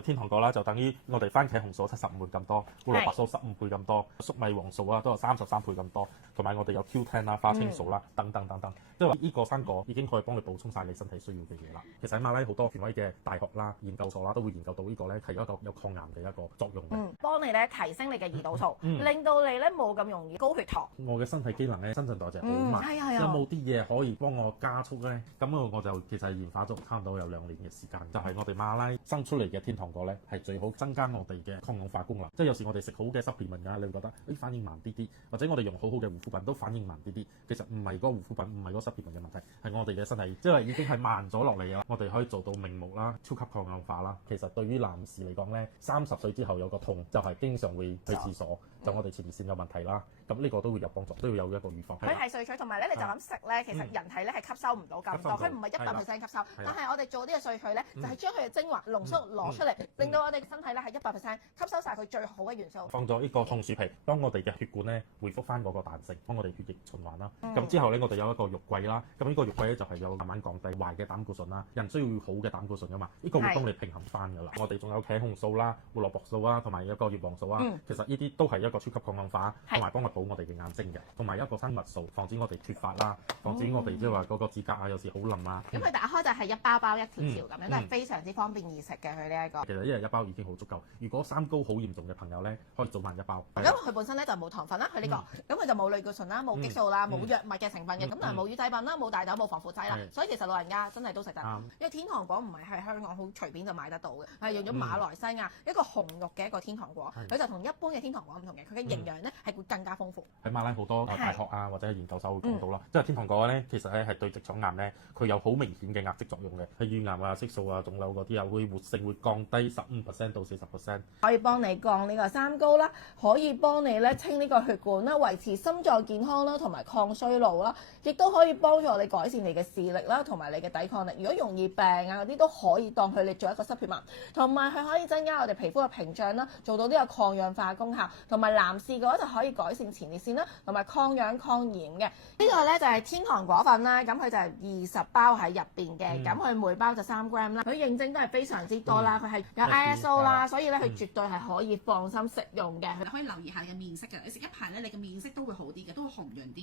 天堂果啦，就等於我哋番茄紅素75倍咁多，胡蘿蔔素15倍咁多，粟米黃素啊都有33倍咁多，同埋我哋有 Q10 啦、花青素啦等等等等，即係話呢個生果已經可以幫你補充晒你身體需要嘅嘢啦。其實喺馬拉好多權威嘅大學啦、研究所啦都會研究到呢個咧係一個有抗癌嘅一個作用嘅。幫你咧提升你嘅胰島素，令到你咧冇咁容易高血糖。我嘅身體機能咧新陳代謝好慢，有冇啲嘢可以幫我加速咧？咁我就其實研發咗差唔多有2年嘅時間，就係我哋馬拉生出嚟嘅天堂果咧係最好增加我哋嘅抗氧化功能。即係有時我哋食好嘅supplement啊，你會覺得反應慢啲啲，或者我哋用好好嘅護膚品都反應慢啲啲。其實唔係嗰個護膚品，唔係嗰個supplement嘅問題，係我哋嘅身體，即係已經係慢咗落嚟啦。我哋可以做到明目啦，超級抗氧化啦。其實對於男士嚟講咧，30歲之後有個痛就係經常會去廁所，就我哋前列腺有問題啦。咁呢個都會有幫助，都要有一個預防。佢係萃取，同埋咧你就咁食咧，其實人體咧係吸收唔到咁多，佢唔係100%吸收。但係我哋做呢個萃取咧，就係將佢嘅精華濃縮攞出嚟，令到我哋身體咧係100%吸收晒佢最好嘅元素。放咗呢個松樹皮，幫我哋嘅血管咧恢復翻嗰個彈性，幫我哋血液循環啦。咁之後咧，我哋有一個肉桂啦。咁呢個肉桂咧就係有慢慢降低壞嘅膽固醇啦。人需要好嘅膽固醇噶嘛，呢個會幫你平衡翻噶啦。我哋仲有茄紅素啦、胡蘿蔔素啊，同埋一個葉黃素啊。其實呢啲都係一個超級抗氧化，同埋幫我補我哋嘅眼睛嘅，同埋一個生物素，防止我哋脫髮啦，防止我哋即係話嗰個指甲啊有時好腍啊。咁佢打開就係一包包一條條咁樣，都係非常之方便易食嘅佢呢一個。其實一日一包已經好足夠。如果三高好嚴重嘅朋友咧，可以早晚1包。因為佢本身咧就冇糖分啦，佢呢個，咁佢就冇類固醇啦，冇激素啦，冇藥物嘅成分嘅，咁但係冇乳製品啦，冇大豆，冇防腐劑啦，所以其實老人家真係都食得。因為天堂果唔係喺香港好隨便就買得到嘅，係用咗馬來西亞一個紅肉嘅一個天堂果，佢就同一般嘅天堂果唔同嘅，佢嘅營養咧係會更加豐富。喺馬拉好多大學啊或者研究所會講到啦，即係天堂果咧，其實咧係對直腸癌咧，佢有好明顯嘅壓制作用嘅，喺乳癌啊、色素啊、腫瘤嗰啲啊，會活性會降低15%到40%，可以幫你降呢個三高啦，可以幫你咧清呢個血管啦，維持心臟健康啦，同埋抗衰老啦，亦都可以幫助你改善你嘅視力啦，同埋你嘅抵抗力。如果容易病啊嗰啲都可以當佢嚟做一個濕血紋，同埋佢可以增加我哋皮膚嘅屏障啦，做到呢個抗氧化功效。同埋男士嘅話就可以改善前列腺啦，同埋抗氧抗炎嘅。呢個咧就係天堂果粉啦，咁佢就係20包喺入邊嘅，咁佢每包就3 gram 啦。佢認證都係非常之多啦，佢係有 ISO 啦，所以咧佢絕對係可以放心食用嘅。可以留意下你嘅面色嘅，你食一排咧，你嘅面色都會好啲嘅，都會紅潤啲。